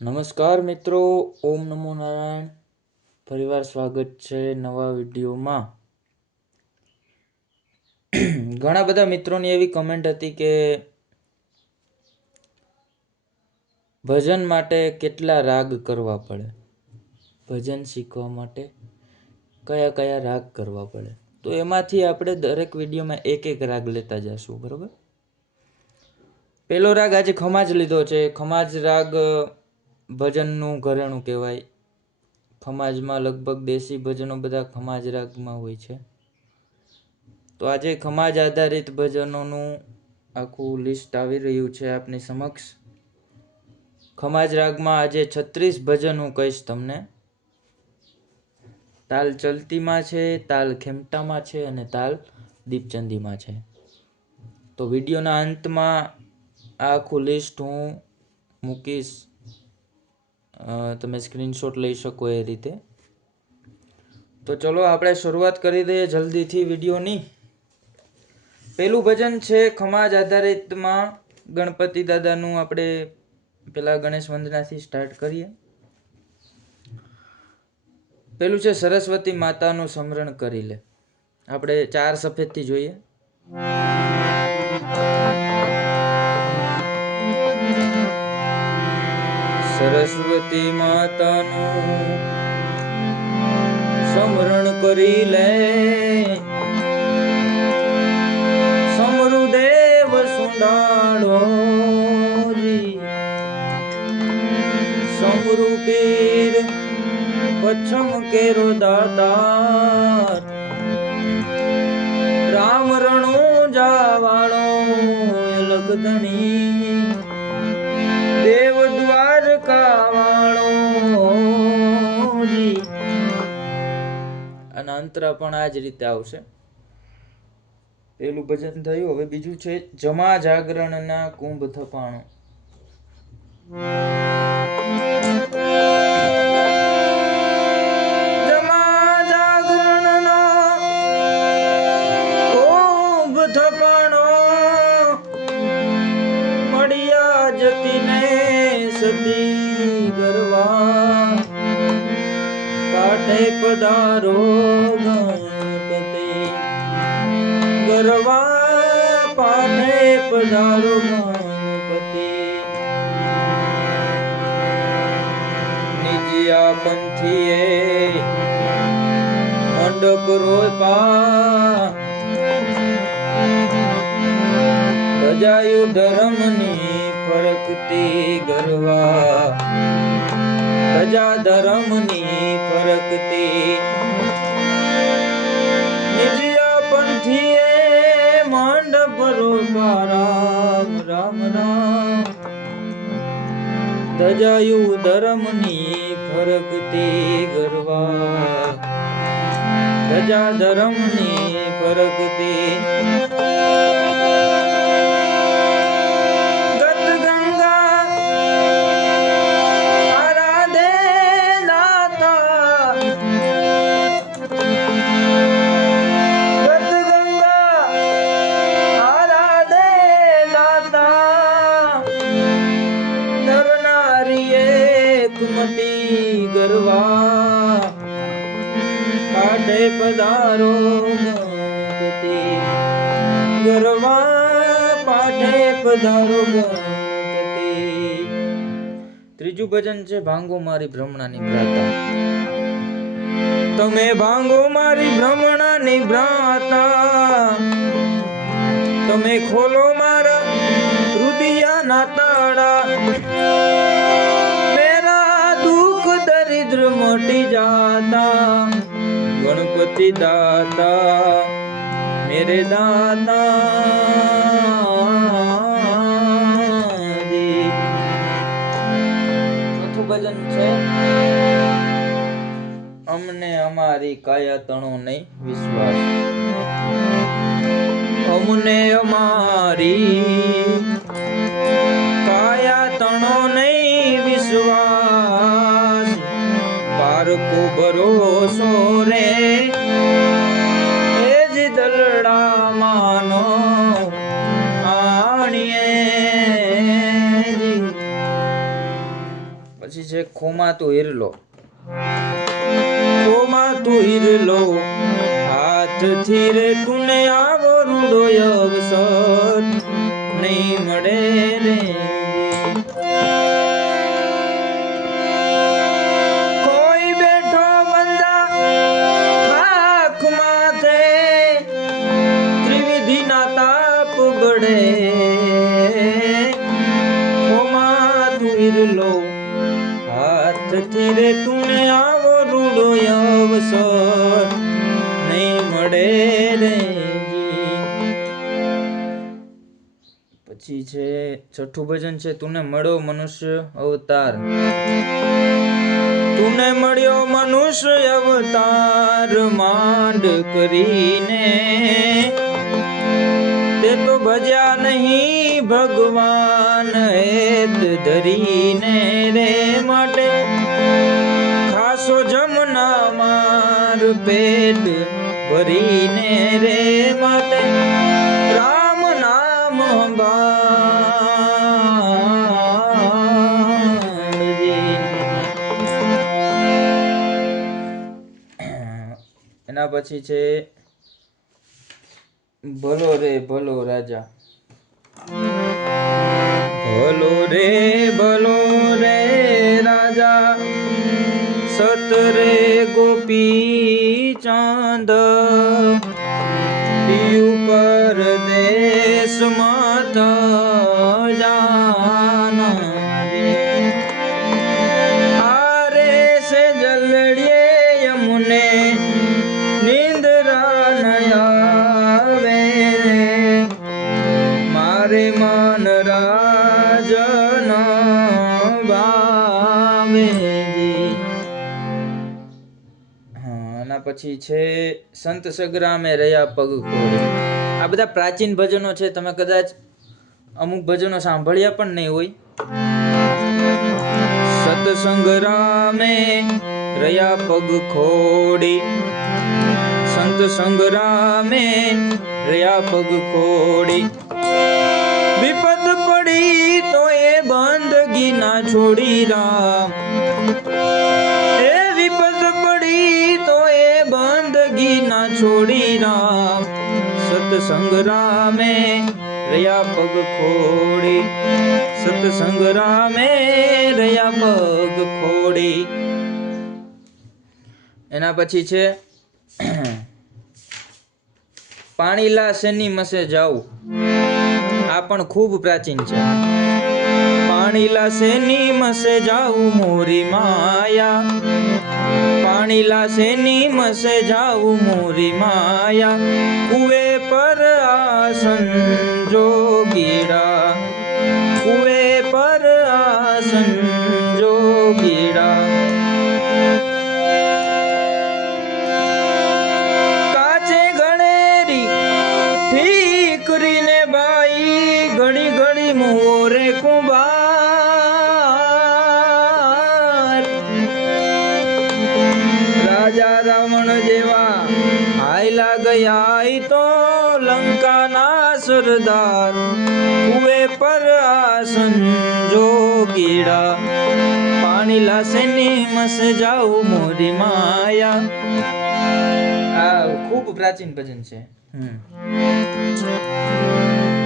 નમસ્કાર મિત્રો, ઓમ નમો નારાયણ. ફરીવાર સ્વાગત છે નવા વિડીયોમાં. ઘણા બધા મિત્રોની એવી કમેન્ટ હતી કે ભજન માટે કેટલા રાગ કરવા પડે, ભજન શીખવા માટે કયા કયા રાગ કરવા પડે. તો એમાંથી આપણે દરેક વિડીયોમાં એક એક રાગ લેતા જશું, બરોબર? પહેલો રાગ આજે ખમાજ લીધો છે. ખમાજ રાગ ભજનનું ઘરેણું કહેવાય. ખમાજમાં લગભગ દેશી ભજનો બધા ખમાજ રાગમાં હોય છે. તો આજે ખમાજ આધારિત ભજનોનું આખું લિસ્ટ આવી રહ્યું છે આપની સમક્ષ. ખમાજ રાગમાં આજે 36 ભજન હું કહીશ તમને. તાલ ચલતીમાં છે, તાલ ખેમટામાં છે અને તાલ દીપચંદીમાં છે. તો વિડીયોના અંતમાં આ આખું લિસ્ટ હું મૂકીશ, તમે સ્ક્રીનશોટ લઈ શકો એ રીતે. તો ચલો આપણે શરૂઆત કરી દઈએ જલ્દીથી વિડીયોની. પહેલું ભજન છે ખમાજ આધારિતમાં ગણપતિ દાદાનું. આપણે પેલા ગણેશ વંદનાથી સ્ટાર્ટ કરીએ. પેલું છે સરસ્વતી માતાનું સ્મરણ કરી લે. આપણે 4 સફેદથી જોઈએ. સરસ્વતી માતાનું સ્મરણ કરી લે, સમરુદેવ સુંડાળો જી, સમરુ પીર પચ્છમ કેરો દાતાર, રામ રણુ જાવાળો લગધણી, દેવ દ્વારકા વાળો જી. અને અંતરા પણ આ જ રીતે આવશે. પેલું ભજન થયું. હવે બીજું છે જમા જાગરણના કુંભ થપાણો. જમા જાગરણના કુંભ થપાણો, મળ્યા જતીને સતી ગરવા, કાઠે પધારો ગણપતિ ગરવા, પાઠે પધારો ગણપતિ. નિજિયા પંથીએ મંડપ રોપા, સજાયું ધર્મની ફરકતી ગરવા, સજા ધર્મની ફરકતી. નિજિયા પંથીએ મંડપ રોપા, રામ રામ રામ, સજાયું ધર્મની ફરકતી ગરવા, સજા ધર્મની ફરકતી. ગરવા, કાઢે પધારો ગણપતિ ગરવા, પાઠે પધારો ગણપતિ. ત્રીજું ભજન છે ભાંગો મારી ભ્રમણાની ભ્રાતા. તમે ભાંગો મારી ભ્રમણાની ભ્રાતા, તમે ખોલો મારા હૃદયના તાળા, મોટી જાતા ગણપતિ દાતા મેરે દાતા જી. ચોથું ભજન છે અમને અમારી કાયા તણો નહીં વિશ્વાસ. અમને અમારી કાયા તણો નહીં વિશ્વાસ, પારકો ભરોસો રે એ જ દલડા માનો આણીએ. પછી છે ખોમા તું હિરલો, ખોમા તું હિરલો હાથથી રે તુને આવો રૂડો અવસર નહીં મળે રે. કોઈ બેઠો બંદા ખાખ માથે ત્રિવિધિના તાપ બળે, હાથથી રે તુને આવો રૂડો અવસર નહીં મળે રે. પછી છે છઠ્ઠું ભજન છે તુને મળ્યો મનુષ્ય અવતાર, તુને મળ્યો મનુષ્ય અવતાર માંડ કરીને, તે તો ભજ્યા નહીં ભગવાન હેત ધરીને રે. માટે ખાસો જમના માર પેટ ભરીને રે, માટે રામ નામ બાળજે. એના પછી છે ભલો રે ભલો રાજા, ભલો રે રાજા સતરે ગોપી ચાંદ, ઉપર દેશ માત જાના, આરે સે જલડીએ યમુને નિંદ્રા નયાવે, મારે મન રાજના બામેજી. હા, એના પછી છે સંત સંગ્રામે રહ્યા પગ ખોડી. આ બધા પ્રાચીન ભજનો છે, તમે કદાચ અમુક ભજનો સાંભળ્યા પણ નહીં હોય. સતસંગ્રામે રહ્યા પગ ખોડી, સંત સંગ્રામે રહ્યા પગ ખોડી, વિપત પડી તો એ બંદગી ના છોડી રામ, એ વિપત પડી તો એ બંદગી ના છોડી રામ. સતસંગ્રામે રહ્યા પગ ખોડી, સતસંગ્રામે રહ્યા પગ ખોડી. એના પછી છે પાણીલા શેની મસે જાઉં. આ પણ ખૂબ પ્રાચીન છે. પાણીલા શેની મસે જાઉં મોરી માયા, પાણીલા શેની મસે જાઉં મોરી માયા, કુએ પર આસન જોગીડા, કુએ પર આસન જોગીડા. કાચે ગણેરી ઠીકરીને બાઈ, ઘડી ઘડી મોરે કુંભાર. રાજા રાવણ જેવા હાયલા ગયા તો લંકાના સરદાર, કુએ પર આસન જોગીડા, પાણીલા શેની મસે જાઉં મોરી માયા. આ ખૂબ પ્રાચીન ભજન છે.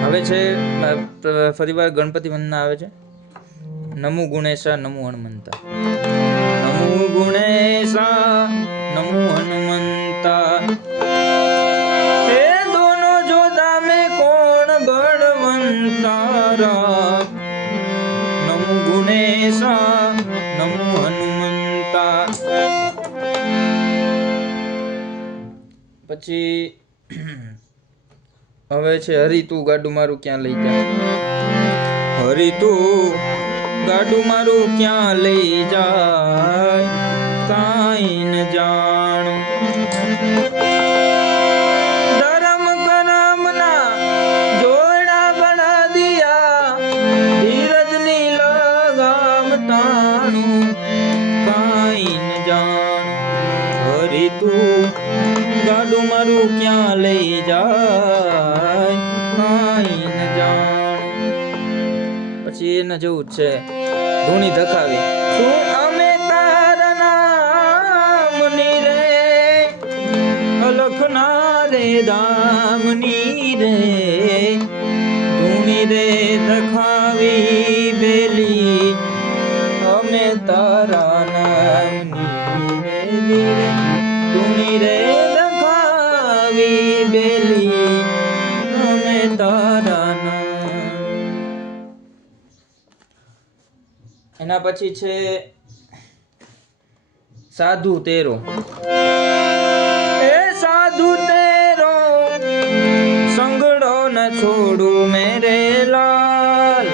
હવે છે ફરીવાર ગણપતિ વંદના આવે છે. નમો ગુણેશા નમો હનુમંતા, નમો ગુણેશા નમો હનુમંતા, એ દોનો જોતા મેં કોણ બળવંતારા. નમો ગુણેશા નમો હનુમંતા. પછી હવે છે હરી તું ગાડું મારું ક્યાં લઈ જા, હરી તું ગાડું મારું ક્યાં લઈ જાય, કાંઈ ન જાણું. ધર્મ કરમના જોડા બના દિયા, ધીરજની લગામ તાણું, કાંઈ ન જાણું. હરી તું ગાડું મારું ક્યાં લઈ જાય, કાંઈ ન જાણું. પછી એને જેવું જ છે ધૂણી ધખાવી. તું અમે તારા નામની રે અલખના રે દામની રે ધૂણી રે દખાવી બેલી અમે તારા નામની રે ધૂણી રે દખાવી બેલી અમે તારા નામ. એના પછી છે સાધુ તેરો. એ સાધુ તેરો સંગડો ન છોડું મેરે લાલ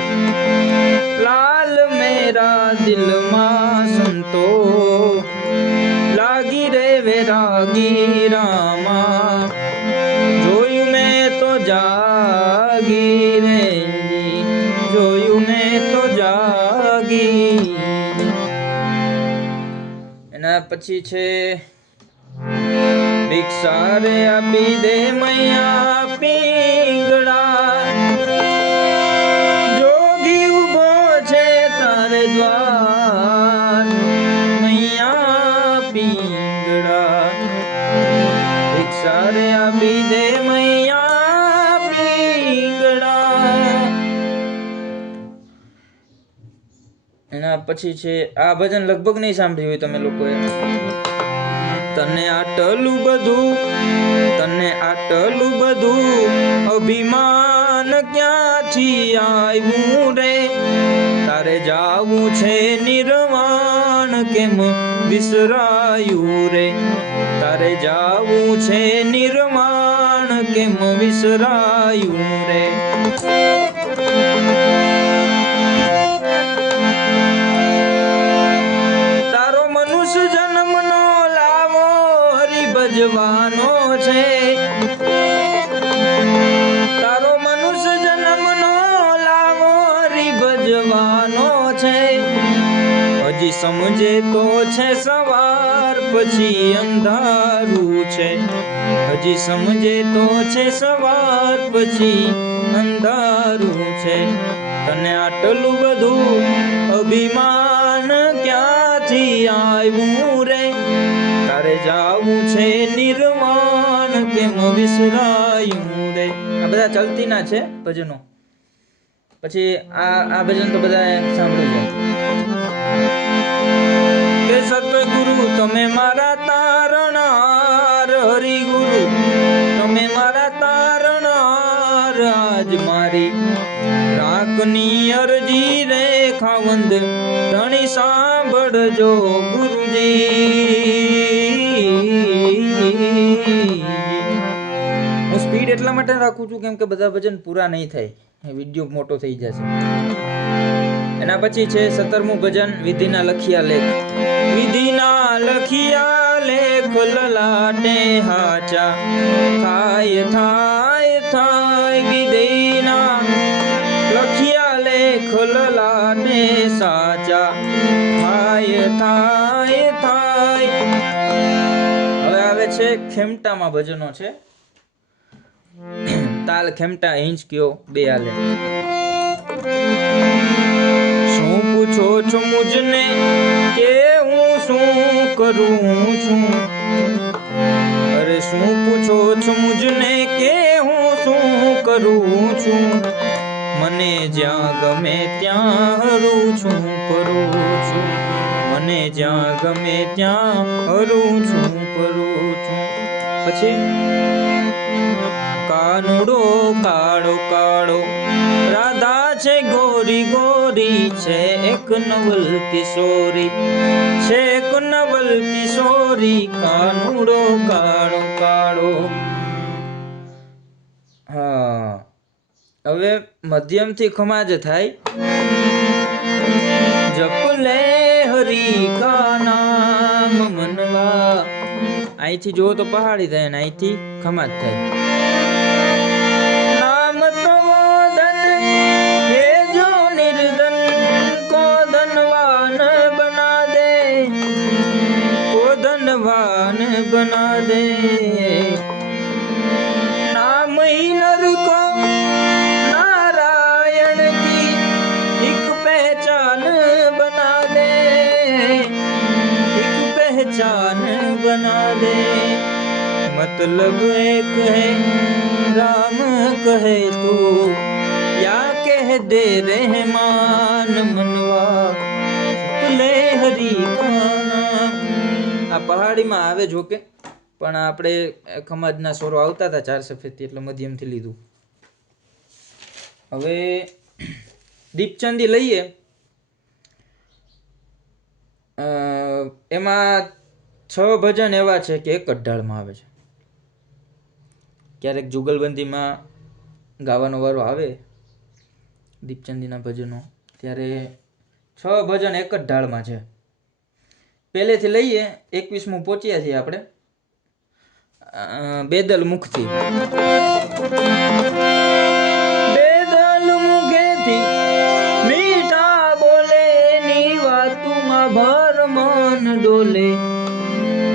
લાલ મેરા દિલમાં સંતો લાગી રે વેરાગી રામા જોયું મેં તો જાગી રે જોયું મેં તો જાગી. એના પછી છે ભિક્ષા રે આપી દે મૈયા પીંગળા જોગી ઉભો છે તારે દ્વાર મૈયા પીંગળા ભિક્ષા રે આપી દે મૈયા પીંગળા. એના પછી છે આ ભજન લગભગ નહીં સાંભળ્યું હોય તમે લોકોએ. તને આટલું બધું અભિમાન ક્યાંથી આવ્યું રે તારે જાવું છે નિર્વાણ કેમ વિસરાયું રે તારે જાવું છે નિર્વાણ કેમ વિસરાયું રે. તારો મનુષ્ય જન્મનો લાવો હરિભજવાનો છે તારો મનુષ્ય જન્મનો લાવો હરિભજવાનો છે હજી સમજે તો છે સવાર પછી અંધારું છે હજી સમજે તો છે સવાર પછી અંધારું છે. તને આટલું બધું અભિમાન ક્યાંથી આવ્યું રે તારે જાવું છે નિર્વાણ કેમ વિસરાયું રે. આ બધા ચલતીના છે ભજનો. પછી આ ભજન તો બધા સાંભળ્યું છે કે સતગુરુ તમે મારા તારણાર હરિગુરુ તમે મારા તારણાર આજ મારી રાખની અરજી રે ખાવંદ ધણી સાંભળજો ગુરુજી. હું સ્પીડ એટલા માટે રાખું છું કેમ કે બધા ભજન પૂરા નહીં થાય વિડીયો મોટો થઈ જશે. એના પછી છે 17મું ભજન વિધિના લખિયા લેખ. વિધિના લખિયા લેખ લલાટે હાચા થાય થાય થાય વિધિના લખિયા લેખ લલાટે સાચા થાય થાય થાય. હવે આવે છે ખેમટામાં ભજનો છે. તાલ ખેમટા હિંચ કયો બે હાલે. શું પૂછો છો મુજને કે હું શું કરું છું અરે શું પૂછો છો મુજને કે હું શું કરું છું મને જ્યાં ગમે ત્યાં હરું છું ફરું છું મને જ્યાં ગમે ત્યાં હરું છું ફરું છું. પછી કાનુડો કાળો કાળો રાધા છે ગોરી ગોરી છે એક નવલ કિશોરી છે એક નવલ કિશોરી કાનુડો કાળો કાળો. હા હવે મધ્યમથી ખમાજ થાય. જપ લે હરી કા નામ મનવા અહીંથી જુઓ તો પહાડી થાય અને અહીંથી ખમાજ થાય. बना दे नाम ही नर को नारायण की एक पहचान बना दे मतलब एक है राम कहे तू या कह दे रहमान मनवा ले हरी काना। આ પહાડીમાં આવે જો કે, પણ આપણે ખમાજના સ્વરો આવતા હતા ચાર સફેદથી એટલે મધ્યમથી લીધું. હવે દીપચંદી લઈએ, એમાં 6 ભજન એવા છે કે એક જ ઢાળમાં આવે છે. ક્યારેક જુગલબંધીમાં ગાવાનો વારો આવે દીપચંદીના ભજનો, ત્યારે 6 ભજન એક જ ઢાળમાં છે. પહેલેથી લઈએ 21મું પહોંચ્યા છીએ આપણે બેદલ મુખથી. બેદલ મુખેથી મીઠા બોલે ની વાતુમાં ભર મન ડોલે,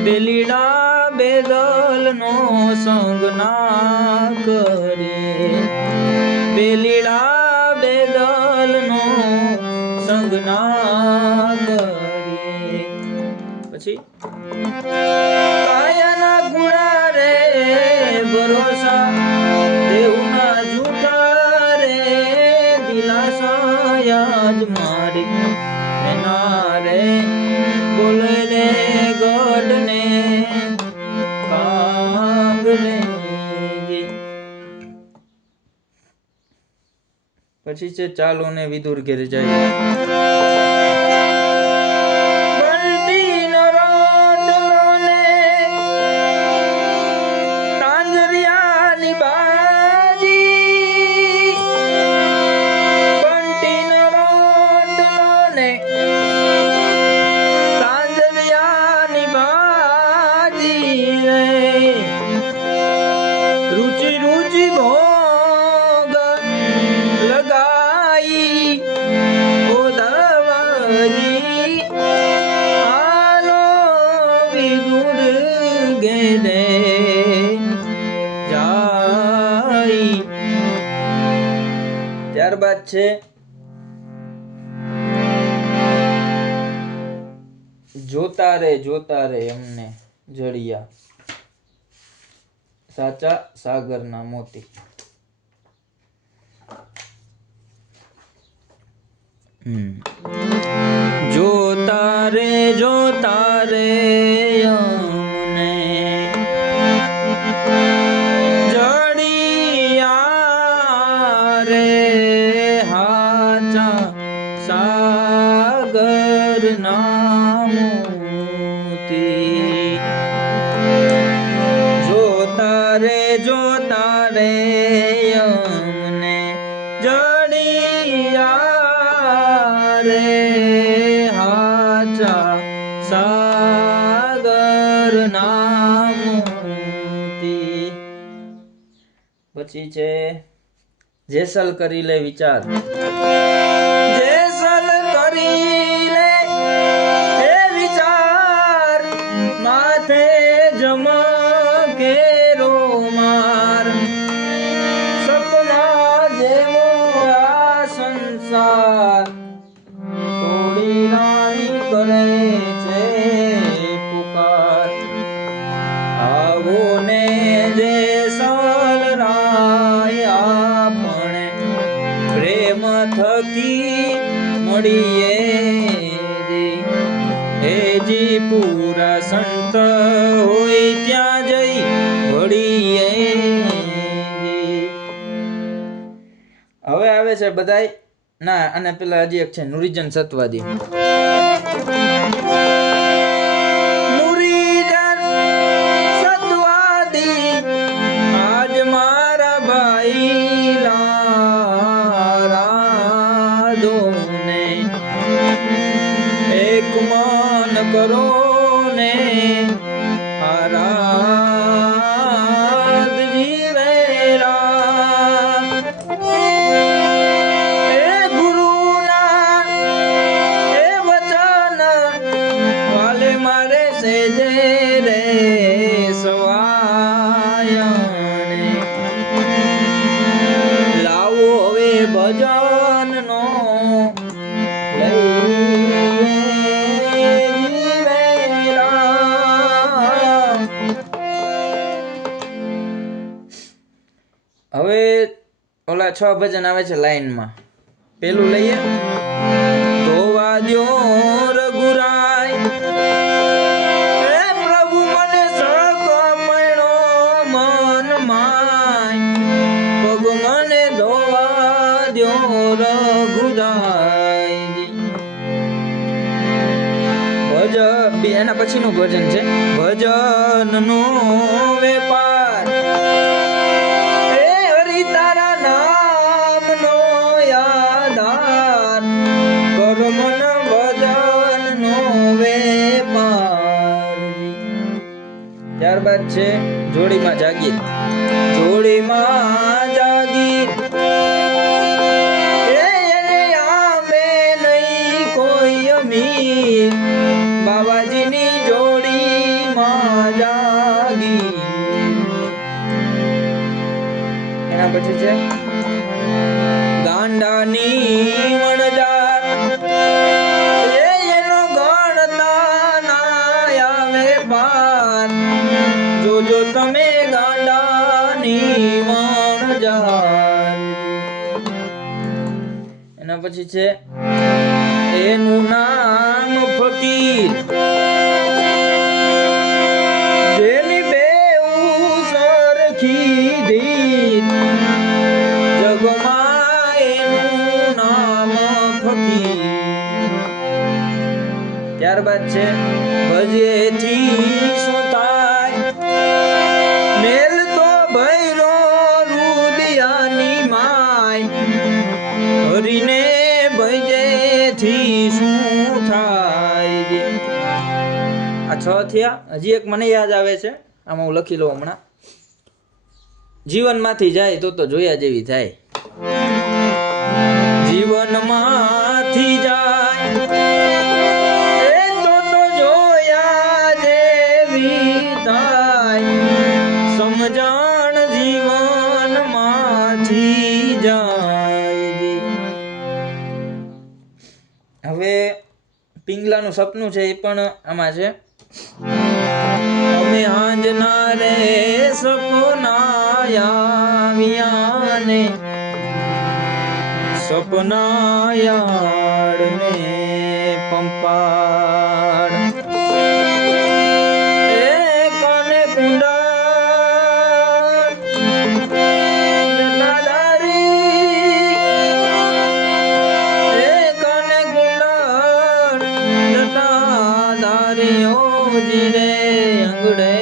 બેલીડા બેદલ નો સંગ ના કરે, બેલીડા બેદલ નો સંગ ના કરે. પછી કાયાના ગુણા રે ભરોસા દેવના જૂઠા રે, દિલાસા યાદ મારી એના રે બોલે રે ગઢ ને કાંગ રે. પછી છે ચાલો ને વિદુર ઘેર જાય. ત્યારબાદ છે જોતા રે અમને જડિયા સાચા સાગરના મોતી. જોતા રે અમને જડિયા રે હાચા સાગરના મોતી. જોતા રે અમને જડિયા રે હાચા સાગરના મોતી. પછી છે જેસલ કરી લે વિચાર. જેસલ કરી લે એ વિચાર, માથે જમકે રોમાર, સપના જેવો આ સંસાર, થોડી રાણી કરે છે પુકાર. આવો ને જેસલ રાય આપણે પ્રેમ થકી મળીએ જી, પૂરા સંત હોય ત્યાં જઈ ભળીએ. હવે આવે છે બધાય ના, અને પેલા હજી એક છે નુરીજન સતવાદી. નુરીજન સતવાદી આજ મારા ભાઈ લારાદો ને એક મન કરો ને આરાધ જીવેરા. એ ગુરુના એ વચન વાલે મારે સેજે રે સવાયણે. લાવો હવે ભજન નો એવા 6 ભજન આવે છે લાઈનમાં. પેલું લઈએ. ધોવા દ્યો રઘુરાય હે પ્રભુ મને સક પૈણો મન માય પગ મને ધોવા દ્યો રઘુરાય. એના પછીનું ભજન છે ભજનનો વેપાર હે હરિ તારા નામનો યાદાર કર મન ભજનનો વેપાર. ત્યારબાદ છે જોડીમાં જાગીર. જોડીમાં જાગીર એને આમે નહીં કોઈ અમીર બાબાજીની જોડીમાં જાગી. એના પછી છે ગાંડાની વણજાર એનો ગણતા ના આવે પાર જોજો તમે ગાંડાની વણજાર. એના પછી છે એનું નામ ફકીર જેની બેઉ સરખી ધીર જગમાં એનું નામ ફકીર. ત્યારબાદ છે ભજેથી શું થાય મેલ તો ભૈરો રૂદિયાની માય હરીને ભજેથી શું થાય. આ 6 થયા. હજી એક મને યાદ આવે છે, આમાં હું લખી લઉં હમણાં. જીવનમાંથી જાય તો જોયા જેવી થાય. જીવનમાંથી જાય તો જોયા જેવી થાય સમજણ જીવનમાંથી જાય. હવે પિંગલાનું સપનું છે એ પણ આમાં છે. અમે હાંજના રે સપના આવ્યાને સપના યાળને પંપાડ એ કાને કુંડા દાદારી એ કાને કુંડા દાદારીઓ જીરે અંગડે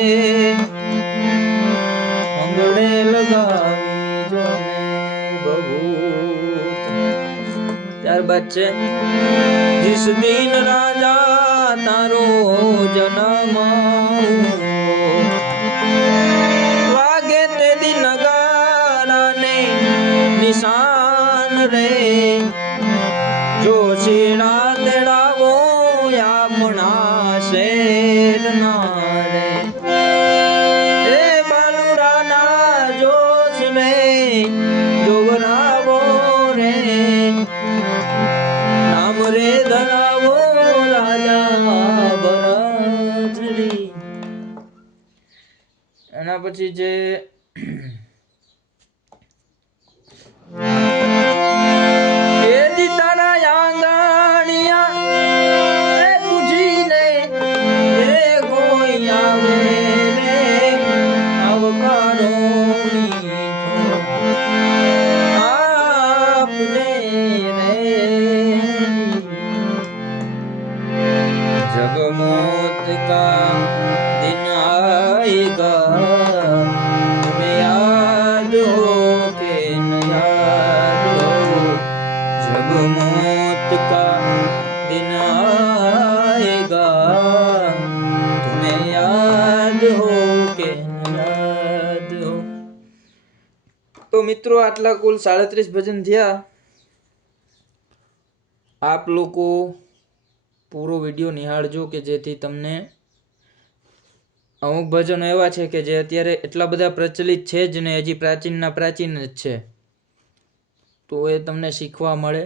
અંગડે લગાવી જોને બહુત. ત્યારબાદ છે जिस दिन राजा तारो जन्म वागे ते दिन नगारा ने निशान रे जो छेड़ा तेड़ावो अपना शेर ना रे ए बालुरा ना जोश ने जोगरावो रे नाम रे धरावो राजा भरतरी. એના પછી જે તો મિત્રો આટલા કુલ 37 ભજન થયા. આપ લોકો પૂરો વિડીયો નિહાળજો કે જેથી તમને અમુક ભજનો એવા છે કે જે અત્યારે એટલા બધા પ્રચલિત છે જ ને હજી પ્રાચીનના પ્રાચીન જ છે, તો એ તમને શીખવા મળે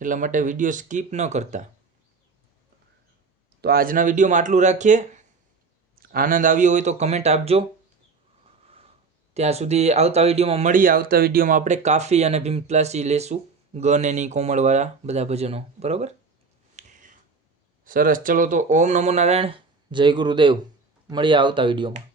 એટલા માટે વિડીયો સ્કીપ ન કરતા. તો આજના વિડીયોમાં આટલું રાખીએ. આનંદ આવ્યો હોય તો કમેન્ટ આપજો. ત્યાં સુધી આવતા વિડીયોમાં મળીએ. આવતા વિડીયોમાં આપણે કાફી અને ભીમપ્લાસી લેશું, ગન એની કોમળવાળા બધા ભજનો. બરાબર, સરસ. ચલો તો ઓમ નમો નારાયણ, જય ગુરુદેવ. મળીએ આવતા વિડીયોમાં.